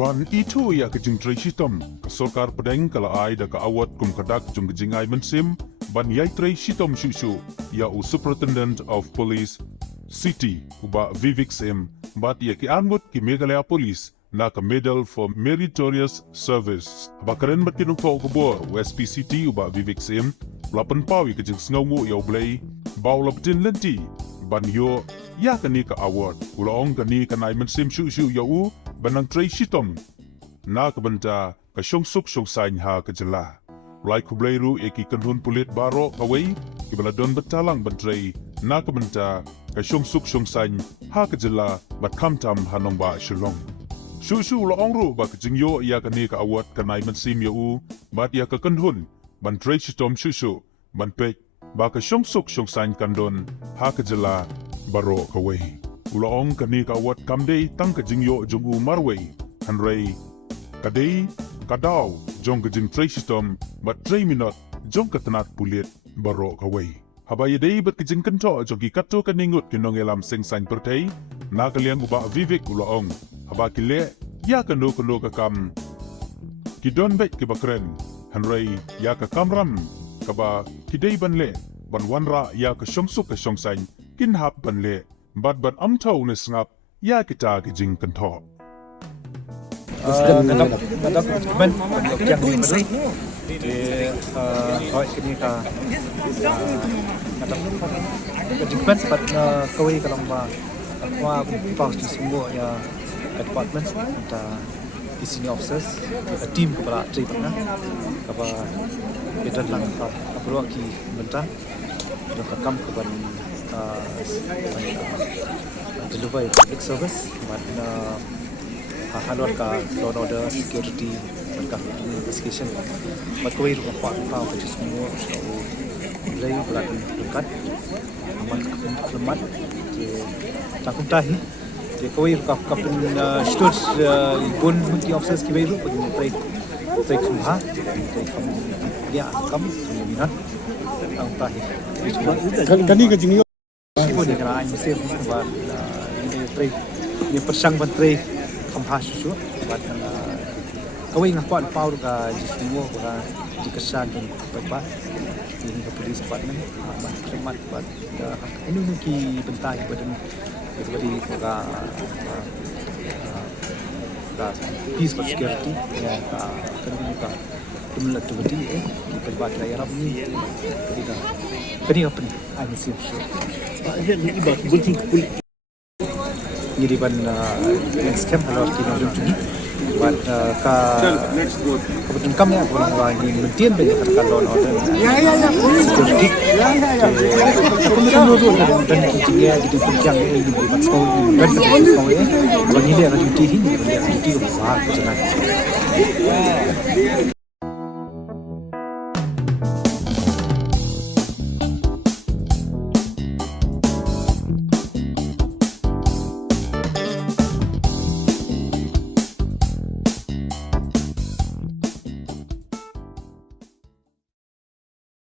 Ban itu ya kejing trei shitom, sorkar pedeng kala ai da ka awat kum kadak jung kejing ai mensim, ban yai trei shitom shushu, ya u Superintendent of Police City, uba Vivek Syiem, bat ya ki angut ki Meghalaya Police, na ka Medal for Meritorious Service. Bakaren bat kinung ko kubor, SPCT uba Vivek Syiem, lapan pawi kejing sngawu ya ublay, bawlap din lenti, ban yo, ya kani ka award, ulaong kani kanai mensim shushu ya u, banang trei shitom na kabanta ka shong saiñ ha ka jela lai kubleiru eki kanhun pulit baro kawai ki baladon batalang bantrei na kabanta ka shong saiñ ha ka jela bat kamtam hanong ba shulong shu la ongru ba ka jingyo ya kani ka awat kanai mansim ya u bat ya ka kanhun ban trei shitom shu ban pek ba ka shong saiñ kandon ha ka jela baro kawai Ulaong kani ka awat kamdei tang ka jingyo jong u marway, hanrei, kadei, kadaw, jong ka jing trei shitom, bat trei minot, jong ka tanat pulit, baro kaway. Habaya dei bat ka jing kanto, jong ki kato ka ningut kinong elam sing saiñ pertei, na kaliang uba Vivek ulaong, haba kile, ya kano ka kam, kidon bet ki bakren, hanrei, ya ka kamram, kaba kidei banle, ban wanra ya ka shong saiñ, kinhap banle, bat amtau na sngap ya kita kijing kanto. Ngadap dokumen yang ini di kau ini ka ngadap dokumen pat kau ini kalau ma paus di semua ya department kita di sini officers team kepala trei pernah kapa kita lang apro ki benta do kam keban deliver public service but halor ka law and order security ka investigation but koi ru pa ka semua so lay berat dekat aman kemat takut tahi je koi ru ka pun stud gun multi officers ki ru pagi trai kumha trai kam dia kam minat ang tahi kani ka jingyo Ibu ni kena mesin buat ini trei ini persang trei kampas susu buat kau ingat kuat power ka semua ka dikesan dan berbat ini ke polis buat ni amat khidmat buat ini mungkin bentai badan beri ka peace and security ya kan ka jumlah activity di berbat raya ni kini apa ni I mesin jadi ban next camp kalau kita jom cuci buat ka kebetulan kami ya orang ni mungkin banyak kalau order security aku mungkin dulu dan kita jadi penjang ini buat sekolah ini dan sekolah ini kalau ni dia akan cuti ini dia cuti ke bawah ke sana